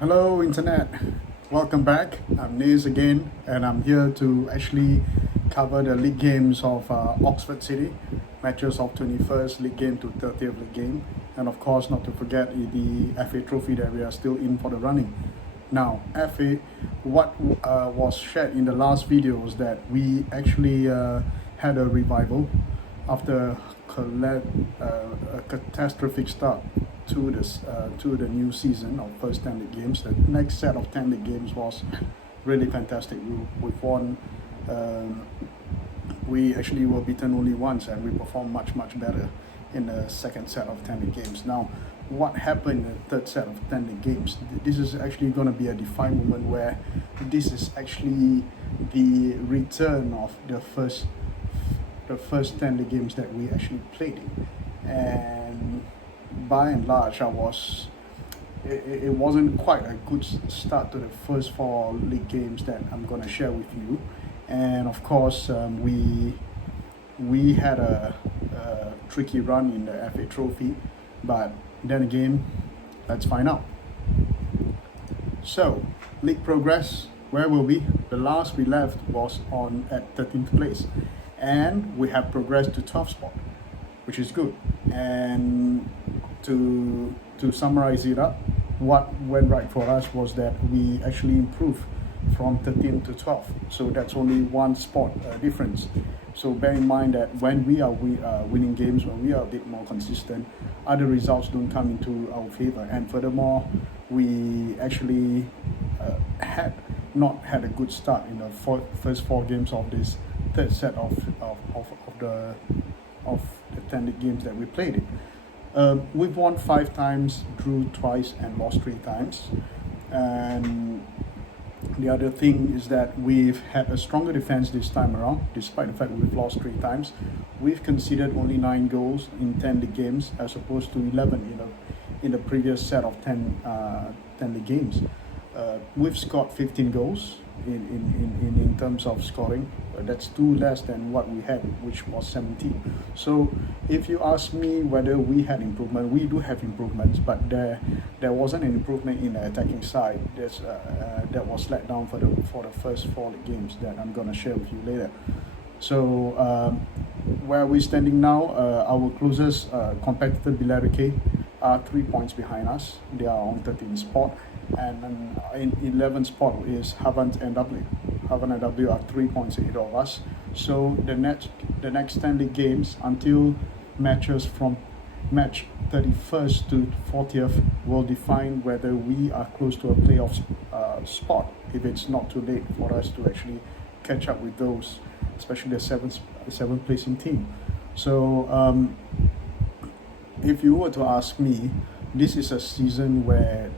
Hello, Internet. Welcome back. I'm Niz again, and I'm here to actually cover the league games of Oxford City, matches of 21st league game to 30th league game, and of course, not to forget the FA Trophy that we are still in for the running. Now, FA, what was shared in the last video was that we actually had a revival after a catastrophic start to the new season of first 10 league games. The next set of 10 league games was really fantastic. We've won. We actually were beaten only once, and we performed much better in the second set of 10 league games. Now, what happened in the third set of 10 league games? This is actually going to be a defined moment where this is actually the return of the first 10 league games that we actually played in. And by and large, it wasn't quite a good start to the first four league games that I'm going to share with you. And of course, we had a tricky run in the FA Trophy, but then again, let's find out. So, league progress, where were we? The last we left was on at 13th place, and we have progressed to 12th spot, which is good. And to summarize it up, what went right for us was that we actually improved from 13th to 12th. So that's only one spot difference. So bear in mind that when we are winning games, when we are a bit more consistent, other results don't come into our favor. And furthermore, we actually had not had a good start in the first four games of this third set of the 10 league games that we played in. We've won 5 times, drew twice, and lost 3 times. And the other thing is that we've had a stronger defense this time around, despite the fact we've lost 3 times. We've conceded only 9 goals in 10 league games, as opposed to 11 in the previous set of 10 league games. We've scored 15 goals in terms of scoring. That's 2 less than what we had, which was 17. So if you ask me whether we had improvement, we do have improvements, but there wasn't an improvement in the attacking side. That was let down for the first 4 league games that I'm going to share with you later. So where are we standing now? Our closest competitor, Billericay, are 3 points behind us. They are on 13th spot, and in 11th spot is Havant and W. Havant and W are 3 points ahead of us. So the next 10 league games until matches from match 31st to 40th will define whether we are close to a playoff spot, if it's not too late for us to actually catch up with those, especially the seventh placing team. So if you were to ask me, this is a season where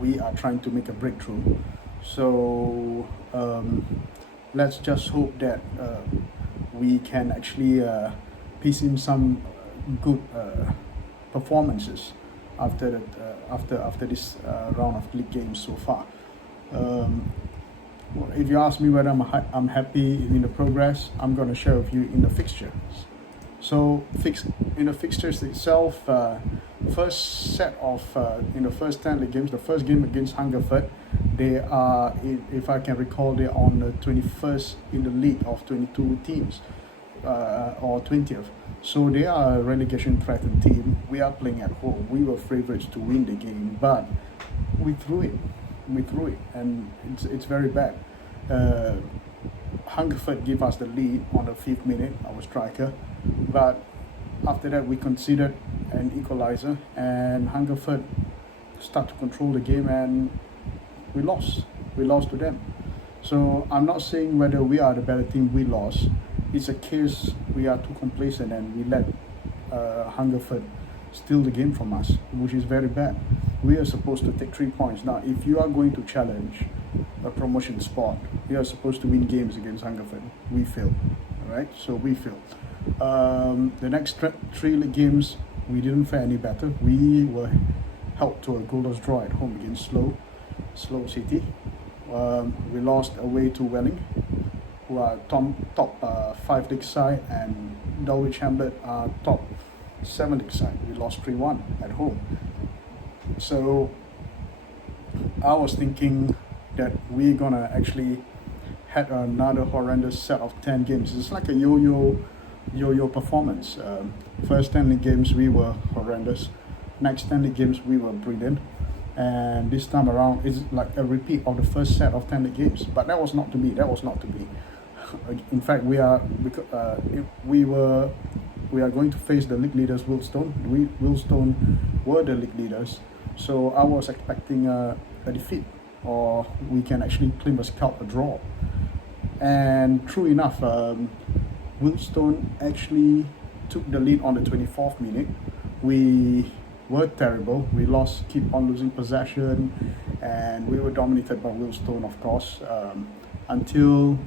we are trying to make a breakthrough. So let's just hope that we can actually piece in some good performances after this round of league games so far. If you ask me whether I'm happy in the progress, I'm going to share with you in the fixtures. So in the fixtures itself, first set of in the first 10 league games, the first game against Hungerford, they are, if I can recall, they're on the 21st in the league of 22 teams, or 20th. So they are a relegation threatened team. We are playing at home. We were favourites to win the game, but we threw it, and it's very bad. Hungerford gave us the lead on the 5th minute, our striker, but after that we conceded an equalizer, and Hungerford started to control the game, and we lost to them. So I'm not saying whether we are the better team, we lost. It's a case we are too complacent and we let Hungerford steal the game from us, which is very bad. We are supposed to take 3 points. Now, if you are going to challenge a promotion spot, you are supposed to win games against Hungerford. We failed, all right? So we failed. The next 3 league games, we didn't fare any better. We were helped to a goalless draw at home against Slough City. We lost away to Welling, who are top 5 league side, and Dulwich Hamlet are top 7 league side. We lost 3-1 at home. So I was thinking that we're gonna actually had another horrendous set of 10 games. It's like a yo-yo performance. First 10 league games we were horrendous. Next 10 league games we were brilliant. And this time around it's like a repeat of the first set of 10 league games. But that was not to be. That was not to be. In fact, we are going to face the league leaders, Wilstone. Wilstone were the league leaders, so I was expecting a defeat, or we can actually claim a draw. And true enough, Wilstone actually took the lead on the 24th minute. We were terrible. We keep on losing possession, and we were dominated by Wilstone, of course, until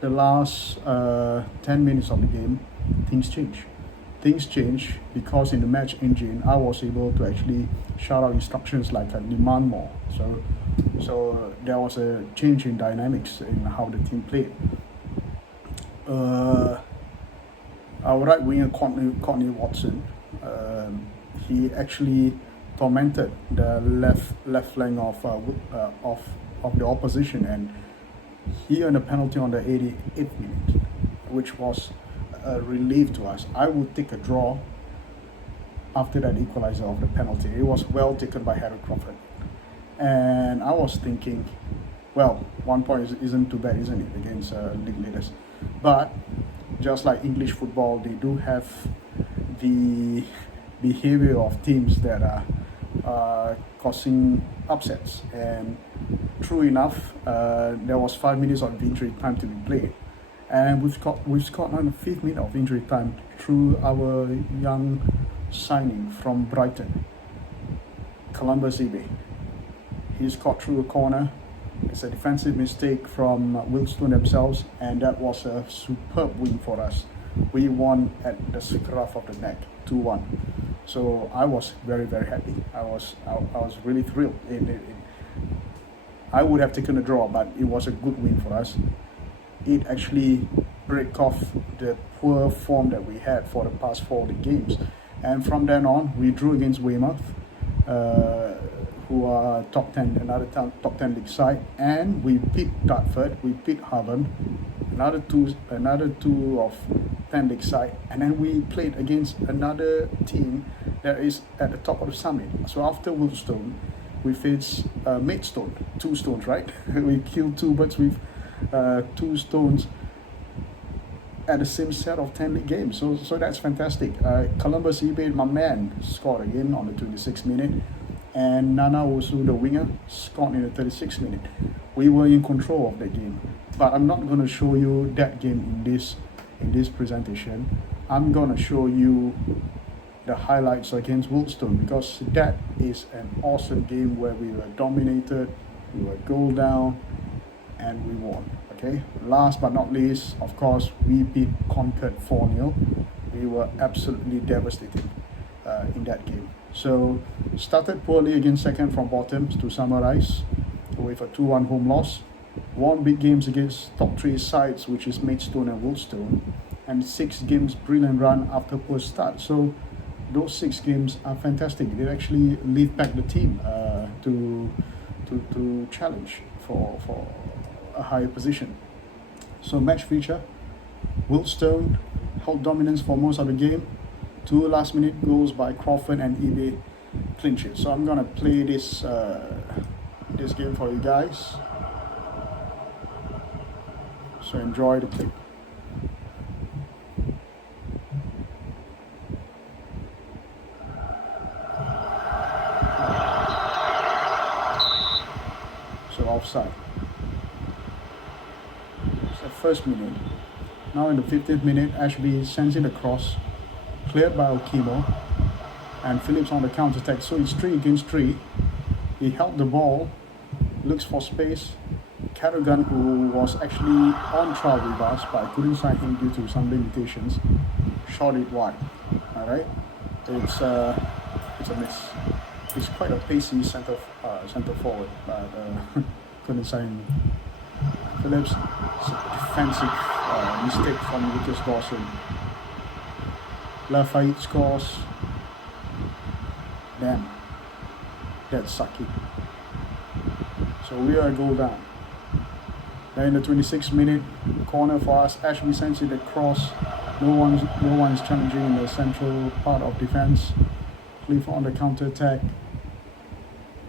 the last 10 minutes of the game. Things change because in the match engine I was able to actually shout out instructions like demand more. So there was a change in dynamics in how the team played. Our right winger Courtney Watson, he actually tormented the left flank of the opposition, and he earned a penalty on the 88th minute, which was a relief to us. I would take a draw after that equalizer of the penalty. It was well taken by Harry Crawford. And I was thinking, well, 1 point isn't too bad, isn't it, against league leaders? But just like English football, they do have the behavior of teams that are causing upsets. And true enough, there was 5 minutes of injury time to be played. And we've scored on the 5th minute of injury time through our young signing from Brighton, Columbus Ebe. He scored through a corner. It's a defensive mistake from Wilstone themselves, and that was a superb win for us. We won at the scruff of the neck, 2-1. So I was very, very happy. I was really thrilled. I would have taken a draw, but it was a good win for us. It actually break off the poor form that we had for the past 4 league games. And from then on, we drew against Weymouth, who are another top 10 league side, and we beat Dartford, we beat Havant, another two of 10 league side, and then we played against another team that is at the top of the summit. So after Wolfstone, we faced Maidstone, 2 stones, right? We killed 2 birds with 2 stones at the same set of 10 league games. So that's fantastic. Columbus Ebe, my man, scored again on the 26th minute, and Nana Osu, the winger, scored in the 36th minute. We were in control of the game, but I'm not going to show you that game in this presentation. I'm going to show you the highlights against Wilstone, because that is an awesome game where we were dominated, we were goal down, and we won. Okay. Last but not least, of course, we beat Concord 4-0. We were absolutely devastated in that game. So started poorly against second from bottom, to summarize, with a 2-1 home loss. Won big games against top 3 sides, which is Maidstone and Wolstone, and 6 games brilliant run after poor start. So those 6 games are fantastic. They actually lift back the team to challenge for a higher position. So match feature, Wilstone held dominance for most of the game. 2 last minute goals by Crawford and Ebe clinch it. So I'm gonna play this game for you guys. So enjoy the clip. So offside. It's the first minute. Now in the 15th minute, Ashby sends in a cross, cleared by Okimo, and Phillips on the counter-attack. So it's 3 against 3. He held the ball, looks for space. Cadogan, who was actually on trial with us, but I couldn't sign him due to some limitations, shot it wide. Alright, it's a miss. He's quite a pacey centre forward, but couldn't sign Phillips. It's a defensive mistake from Lucas Dawson. Lafayette scores. Damn, that's sucky. So we are a goal down. Then in the 26th minute, corner for us. Ashby sends it across. No one's challenging in the central part of defense. Clifford on the counter attack.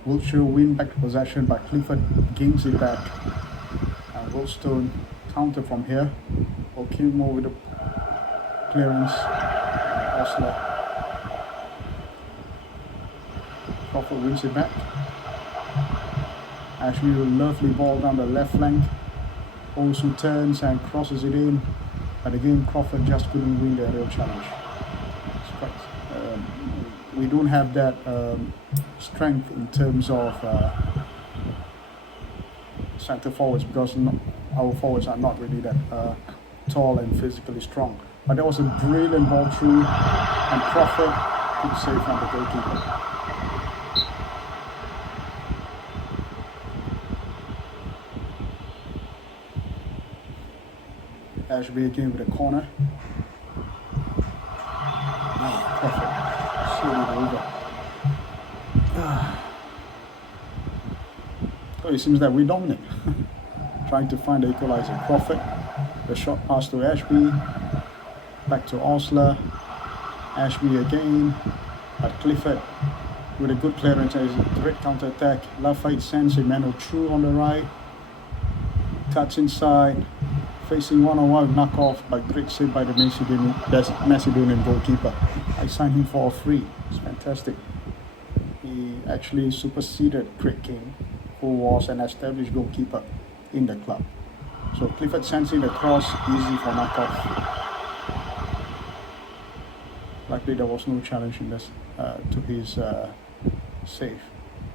Wiltshire win back possession, but Clifford gains it back. And Wilstone counter from here. O'Kilmore with the clearance. Osler. Crawford wins it back. Ashby with a lovely ball down the left flank. Also turns and crosses it in. But again, Crawford just couldn't win the aerial challenge. We don't have that strength in terms of centre forwards, because our forwards are not really that tall and physically strong. But that was a brilliant ball through, and Crawford could save from the goalkeeper. Ashby again with a corner. Crawford slid it over. So it seems that we dominate. Trying to find the equalizer. Crawford, the short pass to Ashby, back to Osler. Ashby again, but Clifford with a good clearance as a great counter attack. Lafayette sends Emmanuel through on the right, cuts inside, facing one-on-one knock-off, but great save by the Macedonian goalkeeper. I signed him for a free. It's fantastic. He actually superseded Craig King, who was an established goalkeeper in the club. So Clifford sends in the cross, easy for knock-off. Luckily there was no challenge in this to his save.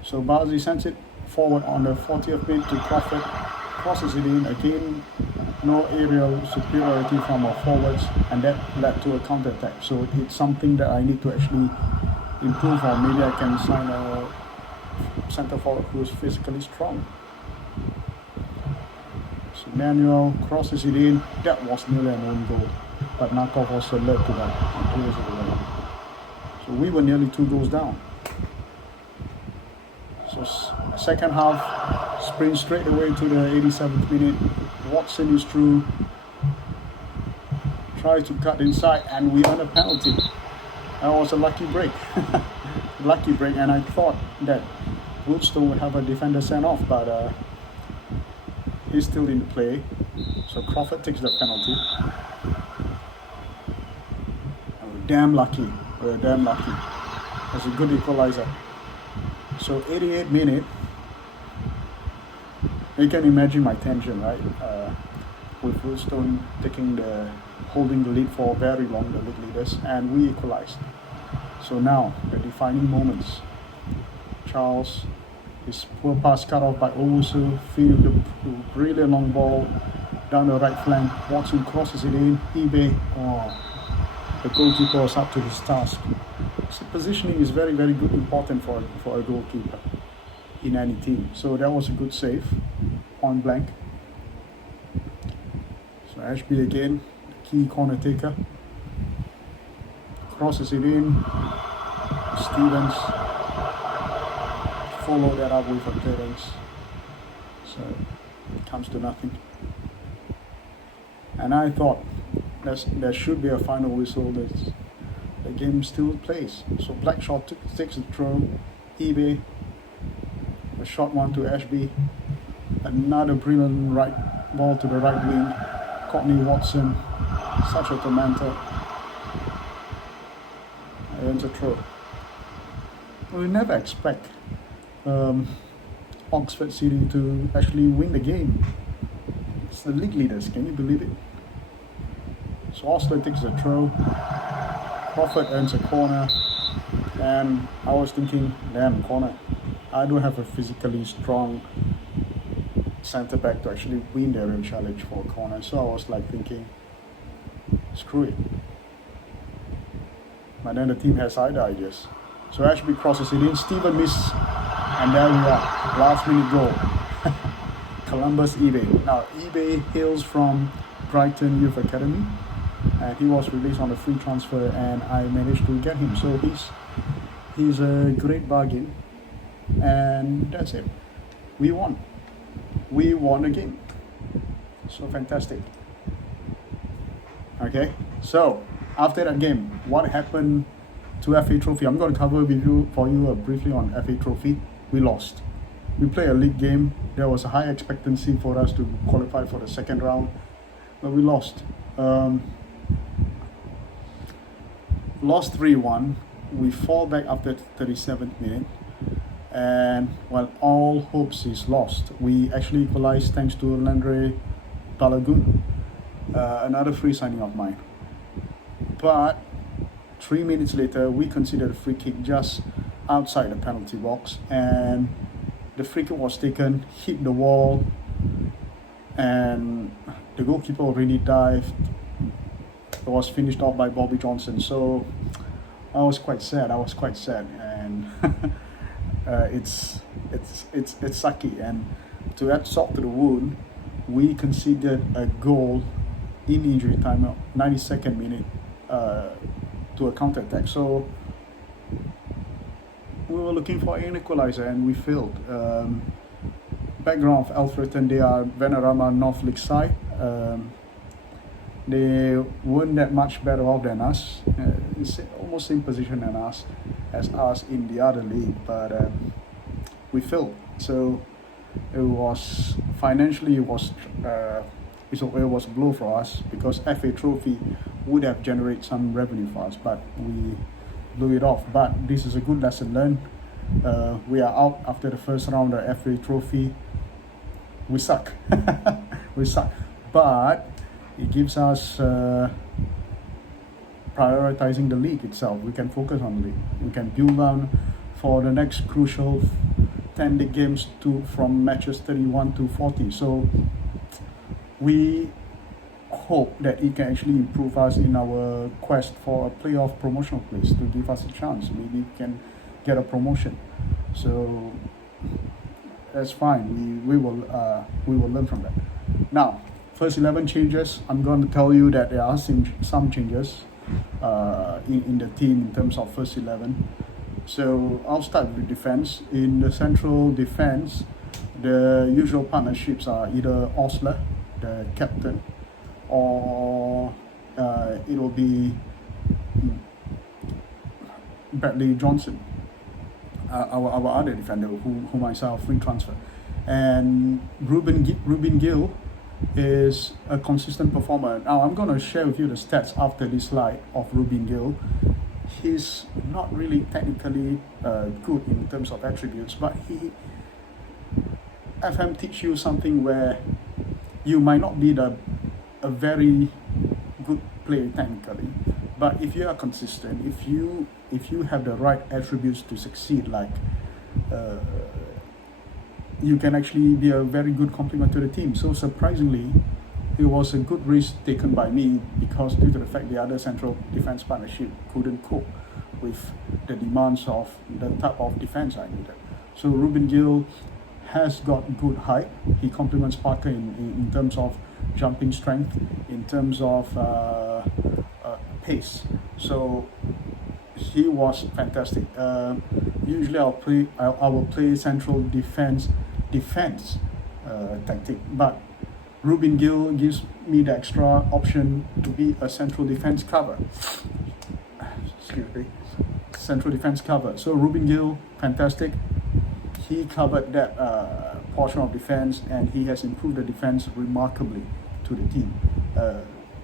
So Bazi sends it forward on the 40th minute to Crawford, crosses it in again. No aerial superiority from our forwards, and that led to a counter attack. So it's something that I need to actually improve on. Maybe I can sign a centre forward who is physically strong. So Manuel crosses it in. That was nearly an own goal, but Nakov also led to that and clears it away. So we were nearly 2 goals down. So second half, sprint straight away to the 87th minute. Watson is through, tries to cut inside, and we earn a penalty. That was a lucky break. Lucky break, and I thought that Woodstone would have a defender sent off, but he's still in play. So Crawford takes the penalty. And we're damn lucky. That's a good equalizer. So 88th minute. You can imagine my tension, right? With Woodstone holding the lead for very long, the league leaders, and we equalized. So now, the defining moments. Charles, his poor pass cut off by Owusu, field the brilliant long ball down the right flank. Watson crosses it in. eBay, the goalkeeper was up to his task. So positioning is very, very good, important for a goalkeeper in any team. So that was a good save, point blank. So Ashby again, the key corner taker, crosses it in. Stevens follow that up with a clearance. So it comes to nothing. And I thought there should be a final whistle. The game still plays. So Blackshaw takes the throw. eBay, a short one to Ashby. Another brilliant right ball to the right wing. Courtney Watson, such a tormentor. And a throw. We never expect Oxford City to actually win the game. It's the league leaders, can you believe it? So Osler takes a throw. Crawford earns a corner. And I was thinking, damn, corner. I don't have a physically strong centre back to actually win the aerial challenge for a corner. So I was like thinking, screw it. But then the team has other ideas. So Ashby crosses it in. Steven misses. And there we are. Last minute goal. Columbus eBay. Now eBay hails from Brighton Youth Academy. And he was released on a free transfer, and I managed to get him. So he's a great bargain. And that's it. We won. we won the game. So fantastic. Okay, so after that game, what happened to FA Trophy? I'm going to cover with you for you briefly on FA Trophy. We lost. We played a league game. There was a high expectancy for us to qualify for the second round, but we lost. Lost 3-1. We fall back after 37th minute, and while all hopes is lost, we actually equalized thanks to Landry Balagun, another free signing of mine. But 3 minutes later, we considered a free kick just outside the penalty box, and the free kick was taken, hit the wall, and the goalkeeper already dived. It was finished off by Bobby Johnson. So I was quite sad. And it's sucky. And to add salt to the wound, we conceded a goal in injury time, 92nd minute, to a counter attack. So we were looking for an equalizer and we failed. Background of Alfreton, they are Vanarama North League side. They weren't that much better off than us. It's almost same position as us in the other league, but we failed. So it was financially it was a blow for us, because FA Trophy would have generated some revenue for us, but we blew it off. But this is a good lesson learned. We are out after the first round of FA Trophy. We suck. But it gives us prioritizing the league itself. We can focus on the league. We can build on for the next crucial 10 league games from matches 31 to 40. So we hope that it can actually improve us in our quest for a playoff promotional place, to give us a chance. Maybe we can get a promotion. So that's fine. We will learn from that. Now, first 11 changes. I'm going to tell you that there are some changes in the team in terms of first 11. So I'll start with defense. In the central defense, the usual partnerships are either Osler, the captain, or it will be Bradley Johnson, our other defender, whom I saw free transfer. And Ruben Gill is a consistent performer. Now I'm going to share with you the stats after this slide of Ruben Gill. He's not really technically good in terms of attributes, but FM teach you something where you might not be a very good player technically, but if you are consistent, if you have the right attributes to succeed, like you can actually be a very good complement to the team. So surprisingly, it was a good risk taken by me, because due to the fact the other central defense partnership couldn't cope with the demands of the type of defense I needed. So Ruben Gill has got good height. He complements Parker in terms of jumping strength, in terms of pace. So he was fantastic. Usually I will play central defense tactic, but Ruben Gill gives me the extra option to be a central defense cover. Central defense cover. So Ruben Gill, fantastic. He covered that portion of defense, and he has improved the defense remarkably to the team.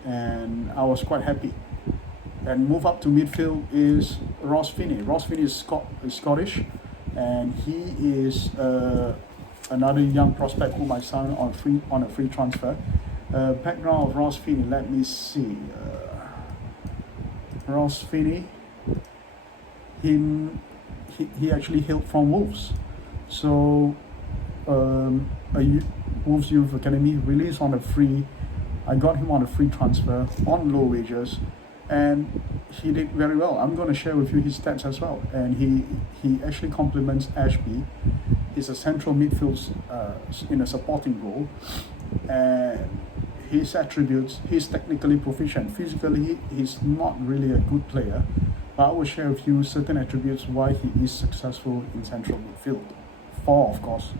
And I was quite happy. And move up to midfield is Ross Finney. Ross Finney is Scottish, and he is another young prospect whom I signed on a free transfer. Background of Ross Finney, let me see. Ross Finney, he actually hailed from Wolves. So Wolves Youth Academy released on a free. I got him on a free transfer on low wages, and he did very well. I'm going to share with you his stats as well. And he actually complements Ashby. He's a central midfield in a supporting role, and his attributes, he's technically proficient. Physically, he's not really a good player, but I will share with you certain attributes why he is successful in central midfield. 4, of course,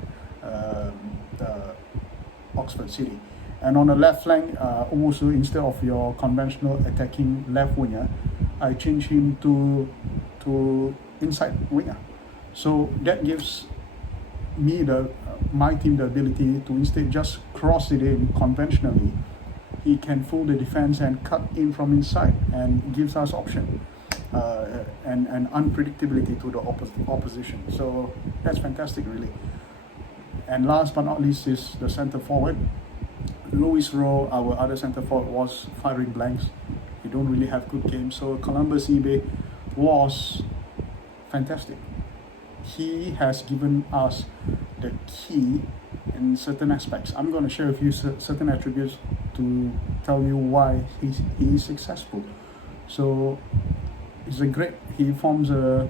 Oxford City. And on the left flank, also instead of your conventional attacking left winger, I change him to inside winger. So that gives me my team the ability to instead just cross it in conventionally. He can fool the defense and cut in from inside and gives us option and unpredictability to the opposition. So that's fantastic, really. And last but not least is the centre forward. Louis Rowe, our other centre forward, was firing blanks. He don't really have good games. So Columbus eBay was fantastic. He has given us the key in certain aspects. I'm going to share with you certain attributes to tell you why he is successful. So he forms a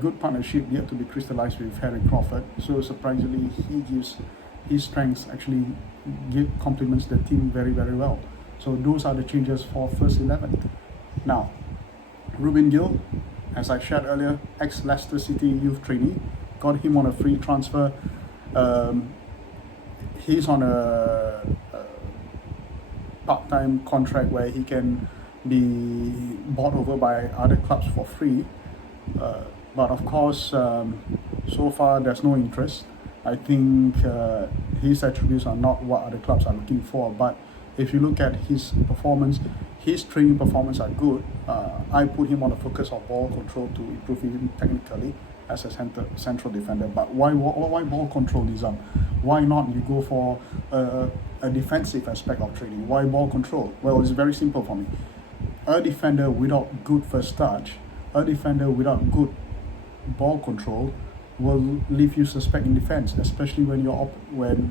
good partnership yet to be crystallized with Harry Crawford. So surprisingly, his strengths actually complements the team very, very well. So those are the changes for first 11. Now, Ruben Gill, as I shared earlier, ex-Leicester City youth trainee, got him on a free transfer. He's on a part-time contract where he can be bought over by other clubs for free. But of course, so far there's no interest. I think his attributes are not what other clubs are looking for. But if you look at his performance, his training performance are good. I put him on the focus of ball control to improve him technically as a central defender. But why ball control, Nizam? Why not you go for a defensive aspect of training? Why ball control? Well, it's very simple for me. A defender without good first touch, a defender without good ball control will leave you suspect in defense, especially when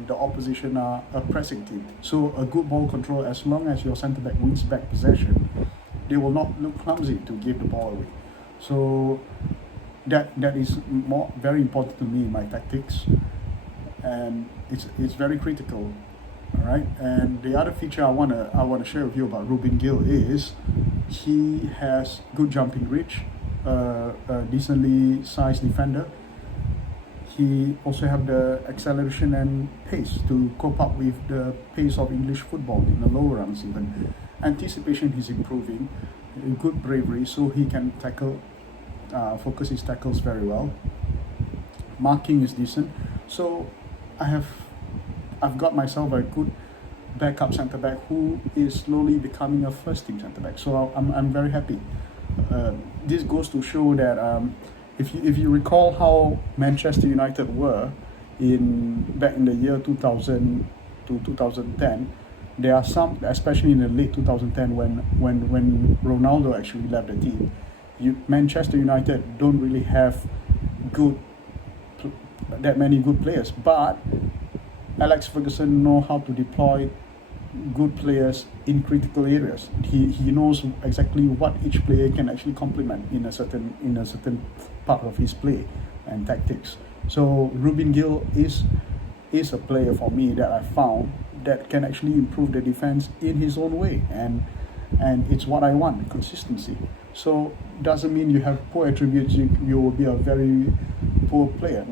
the opposition are a pressing team. So a good ball control, as long as your centre back wins back possession, they will not look clumsy to give the ball away. So that is very important to me in my tactics, and it's very critical. All right, and the other feature I wanna share with you about Ruben Gill is he has good jumping reach, a decently sized defender. He also have the acceleration and pace to cope up with the pace of English football in the lower rounds even. Anticipation he's improving, good bravery, so he can focus his tackles very well. Marking is decent. So I've got myself a good backup centre back who is slowly becoming a first team centre back. So I'm very happy. This goes to show that if you recall how Manchester United were back in the year 2000 to 2010, there are some, especially in the late 2010 when Ronaldo actually left the team, Manchester United don't really have that many good players, but Alex Ferguson know how to deploy good players in critical areas. He knows exactly what each player can actually complement in a certain part of his play and tactics. So Ruben Gill is a player for me that I found that can actually improve the defense in his own way, and it's what I want, consistency. So doesn't mean you have poor attributes, you will be a very poor player.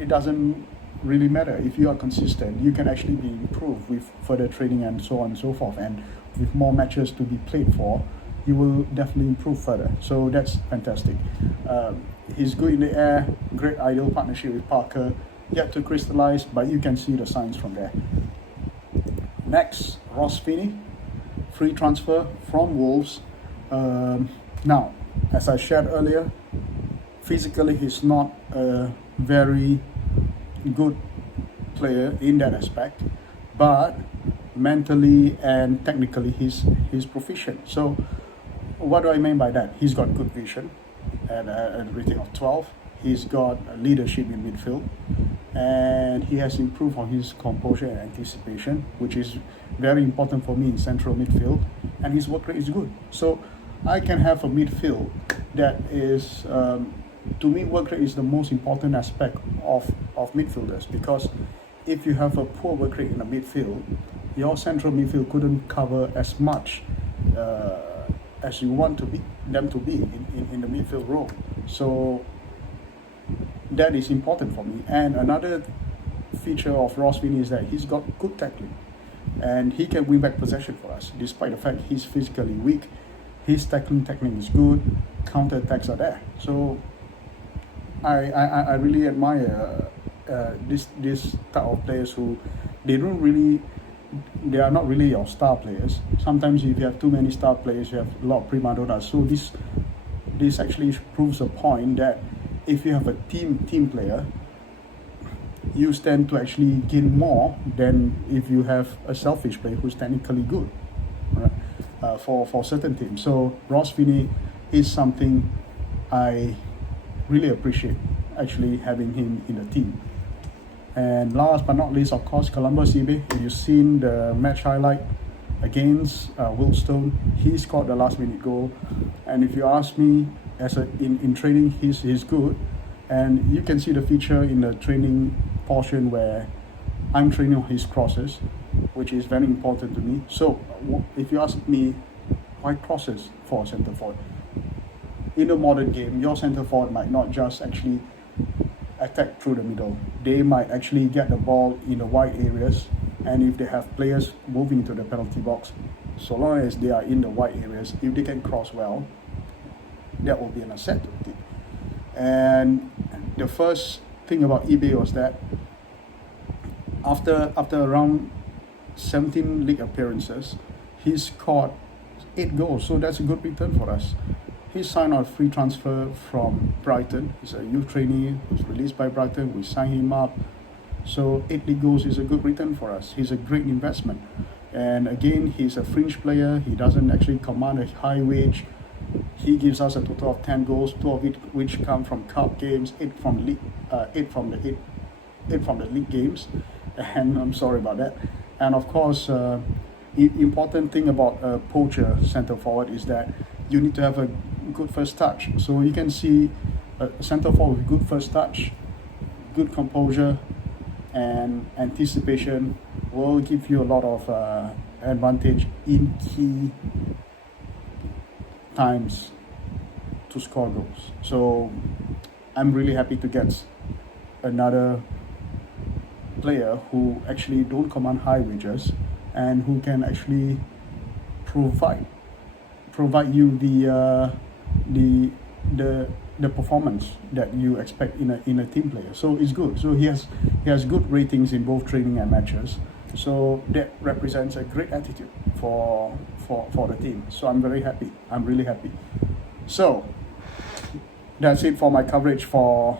It doesn't really matter. If you are consistent, you can actually be improved with further training and so on and so forth, and with more matches to be played for, you will definitely improve further. So that's fantastic. He's good in the air, great ideal partnership with Parker, yet to crystallize, but you can see the signs from there. Next, Ross Finney, free transfer from Wolves. Now, as I shared earlier, physically he's not a very good player in that aspect, but mentally and technically he's proficient. So what do I mean by that? He's got good vision at a rating of 12. He's got leadership in midfield, and he has improved on his composure and anticipation, which is very important for me in central midfield, and his work rate is good. So I can have a midfield that is, to me, work rate is the most important aspect of midfielders, because if you have a poor work rate in the midfield, your central midfield couldn't cover as much as you want them to be in the midfield role. So that is important for me. And another feature of Ross Finney is that he's got good tackling, and he can win back possession for us, despite the fact he's physically weak. His tackling technique is good. Counter attacks are there. So I really admire this type of players who they are not really your star players. Sometimes if you have too many star players, you have a lot of prima donnas. So this actually proves a point that if you have a team player, you stand to actually gain more than if you have a selfish player who's technically good, right? For certain teams. So Ross Finney is something I really appreciate, actually having him in the team. And last but not least, of course, Columbus Ibe. If you've seen the match highlight against Wilstone, he scored the last minute goal. And if you ask me, in training, he's good. And you can see the feature in the training portion where I'm training on his crosses, which is very important to me. So if you ask me, why crosses for a centre forward? In a modern game, your centre forward might not just actually attack through the middle. They might actually get the ball in the wide areas, and if they have players moving to the penalty box, so long as they are in the wide areas, if they can cross well, that will be an asset to the team. And the first thing about eBay was that after around 17 league appearances, he scored 8 goals, so that's a good return for us. He signed on a free transfer from Brighton. He's a youth trainee who's released by Brighton. We signed him up. So 8 league goals is a good return for us. He's a great investment. And again, he's a fringe player. He doesn't actually command a high wage. He gives us a total of 10 goals, 2 of which come from cup games, 8 from league, 8 from the league games. And I'm sorry about that. And of course, important thing about a poacher centre forward is that you need to have a good first touch. So you can see a centre forward with good first touch, good composure, and anticipation will give you a lot of advantage in key times to score goals. So I'm really happy to get another player who actually don't command high wages and who can actually provide you the performance that you expect in a team player. So it's good. So he has good ratings in both training and matches. So that represents a great attitude for the team. So I'm very happy. I'm really happy. So that's it for my coverage for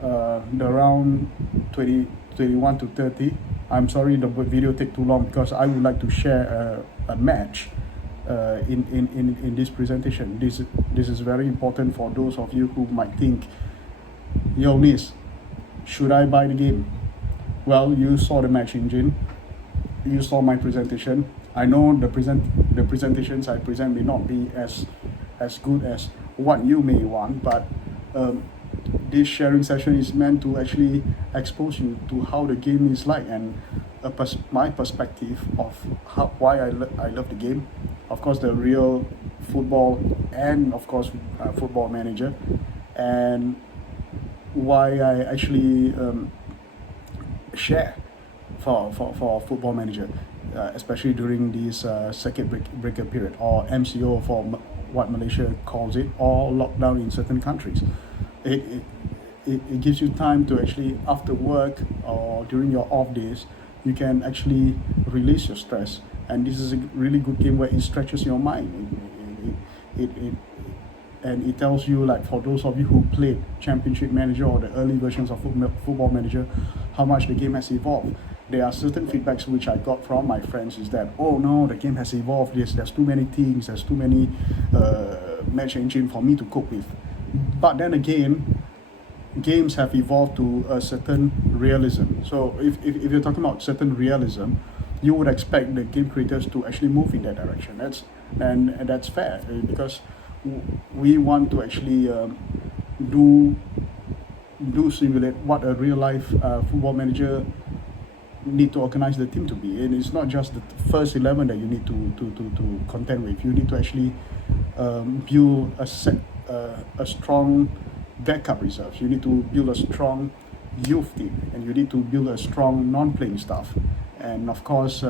the round 21 to 30. I'm sorry the video take too long because I would like to share a match in this presentation. This is very important for those of you who might think, yo Nis, should I buy the game? Well, you saw the match engine, you saw my presentation. I know the presentations I present may not be as good as what you may want, but this sharing session is meant to actually expose you to how the game is like and my perspective of why I love the game. Of course, the real football and of course Football Manager, and why I actually share for Football Manager, especially during this circuit breaker period, or MCO for what Malaysia calls it, or lockdown in certain countries. It gives you time to actually, after work or during your off days, you can actually release your stress. And this is a really good game where it stretches your mind. And it tells you, like, for those of you who played Championship Manager or the early versions of Football Manager, how much the game has evolved. There are certain feedbacks which I got from my friends is that, oh no, the game has evolved, there's too many things, there's too many match engine for me to cope with. But then again, games have evolved to a certain realism. So if you're talking about certain realism, you would expect the game creators to actually move in that direction. And that's fair, because we want to actually do simulate what a real life Football Manager need to organize the team to be. And it's not just the first 11 that you need to contend with. You need to actually build a strong backup reserves. You need to build a strong youth team, and you need to build a strong non-playing staff, and of course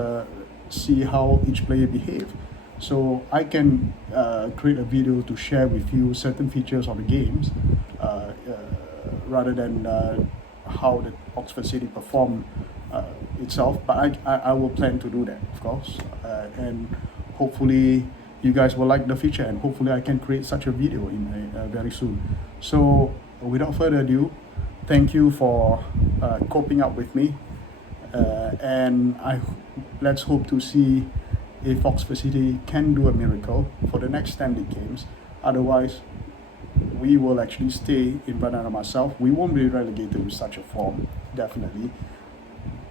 see how each player behave. So I can create a video to share with you certain features of the games, rather than how the Oxford City perform itself. But I will plan to do that, of course, and hopefully you guys will like the feature, and hopefully I can create such a video in very soon. So without further ado, thank you for coping up with me, and let's hope to see if Oxford City can do a miracle for the next 10 league games. Otherwise, we will actually stay in Brandon and myself. We won't be relegated with such a form, definitely.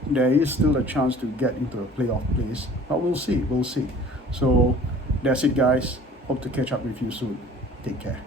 There is still a chance to get into a playoff place, but we'll see. So that's it, guys. Hope to catch up with you soon. Take care.